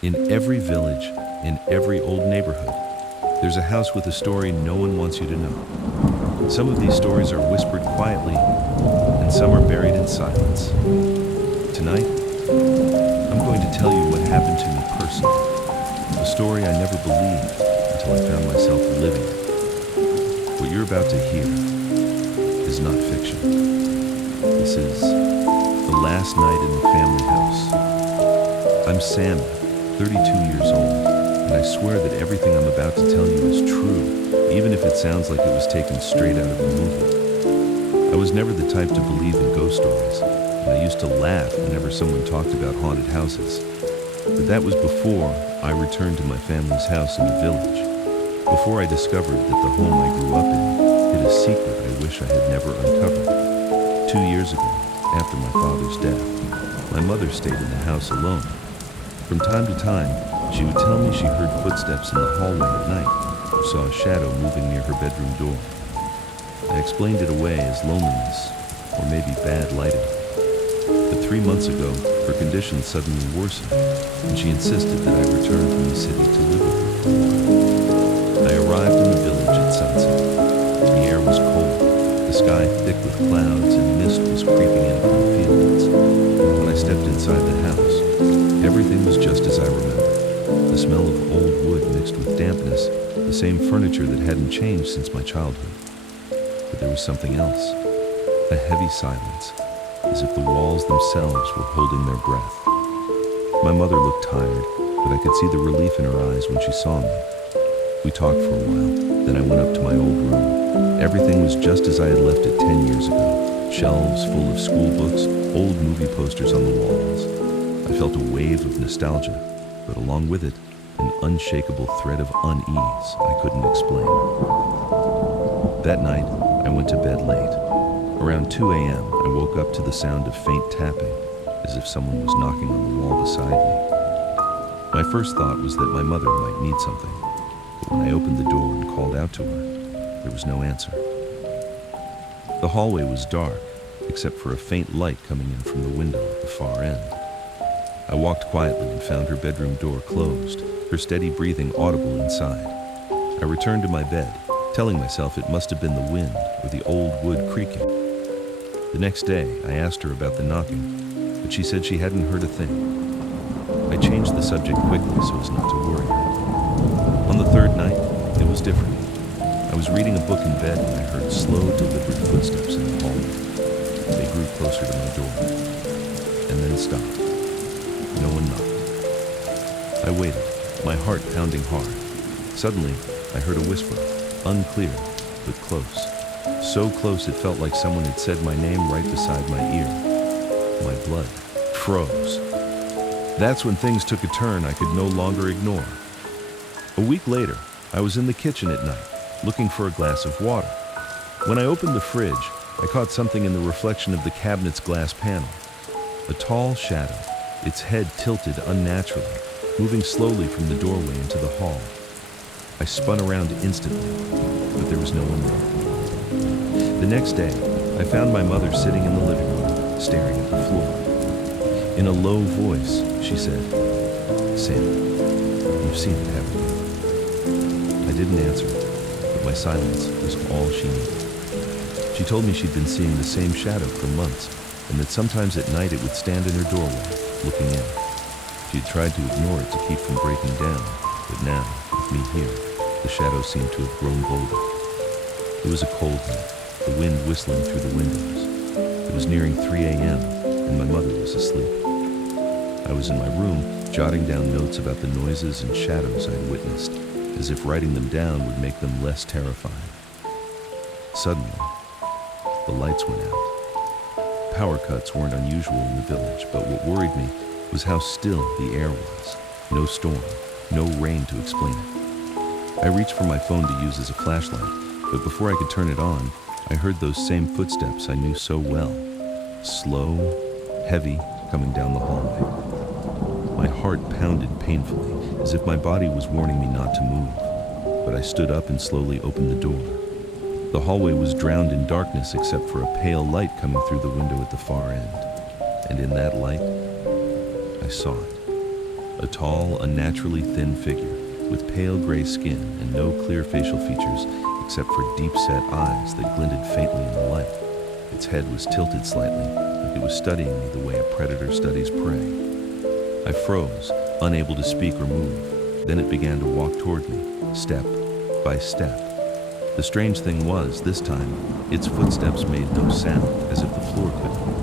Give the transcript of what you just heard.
In every village, in every old neighborhood, there's a house with a story no one wants you to know. Some of these stories are whispered quietly, and some are buried in silence. Tonight, I'm going to tell you what happened to me personally. A story I never believed until I found myself living it. What you're about to hear is not fiction. This is The Last Night in the Family House. I'm Sammy, 32 years old, and I swear that everything I'm about to tell you is true, even if it sounds like it was taken straight out of a movie. I was never the type to believe in ghost stories, and I used to laugh whenever someone talked about haunted houses. But that was before I returned to my family's house in the village, before I discovered that the home I grew up in hid a secret I wish I had never uncovered. 2 years ago, after my father's death, my mother stayed in the house alone. From time to time, she would tell me she heard footsteps in the hallway at night or saw a shadow moving near her bedroom door. I explained it away as loneliness or maybe bad lighting. But 3 months ago, her condition suddenly worsened, and she insisted that I return from the city to live with her for a while. I arrived in the village at sunset. The air was cold, the sky thick with clouds, and mist was creeping in from the fields. When I stepped inside the house, everything was just as I remembered. The smell of old wood mixed with dampness, the same furniture that hadn't changed since my childhood. But there was something else, a heavy silence, as if the walls themselves were holding their breath. My mother looked tired, but I could see the relief in her eyes when she saw me. We talked for a while, then I went up to my old room. Everything was just as I had left it 10 years ago. Shelves full of school books, old movie posters on the walls. I felt a wave of nostalgia, but along with it, an unshakable thread of unease I couldn't explain. That night, I went to bed late. Around 2 a.m., I woke up to the sound of faint tapping, as if someone was knocking on the wall beside me. My first thought was that my mother might need something, but when I opened the door and called out to her, there was no answer. The hallway was dark, except for a faint light coming in from the window at the far end. I walked quietly and found her bedroom door closed, her steady breathing audible inside. I returned to my bed, telling myself it must have been the wind or the old wood creaking. The next day, I asked her about the knocking, but she said she hadn't heard a thing. I changed the subject quickly so as not to worry her. On the third night, it was different. I was reading a book in bed when I heard slow, deliberate footsteps in the hallway. They grew closer to my door, and then stopped. No one knocked. I waited, my heart pounding hard. Suddenly, I heard a whisper, unclear, but close. So close it felt like someone had said my name right beside my ear. My blood froze. That's when things took a turn I could no longer ignore. A week later, I was in the kitchen at night, looking for a glass of water. When I opened the fridge, I caught something in the reflection of the cabinet's glass panel. A tall shadow, its head tilted unnaturally, moving slowly from the doorway into the hall. I spun around instantly, but there was no one there. The next day, I found my mother sitting in the living room, staring at the floor. In a low voice, she said, "Sam, you've seen it, haven't you?" I didn't answer, but my silence was all she needed. She told me she'd been seeing the same shadow for months, and that sometimes at night it would stand in her doorway, looking in. She had tried to ignore it to keep from breaking down, but now, with me here, the shadow seemed to have grown bolder. It was a cold night, the wind whistling through the windows. It was nearing 3 a.m., and my mother was asleep. I was in my room, jotting down notes about the noises and shadows I'd witnessed, as if writing them down would make them less terrifying. Suddenly, the lights went out. Power cuts weren't unusual in the village, but what worried me was how still the air was. No storm, no rain to explain it. I reached for my phone to use as a flashlight, but before I could turn it on, I heard those same footsteps I knew so well. Slow, heavy, coming down the hallway. My heart pounded painfully, as if my body was warning me not to move. But I stood up and slowly opened the door. The hallway was drowned in darkness except for a pale light coming through the window at the far end. And in that light, I saw it. A tall, unnaturally thin figure with pale gray skin and no clear facial features except for deep-set eyes that glinted faintly in the light. Its head was tilted slightly, like it was studying me the way a predator studies prey. I froze, unable to speak or move. Then it began to walk toward me, step by step. The strange thing was, this time, its footsteps made no sound, as if the floor couldn't.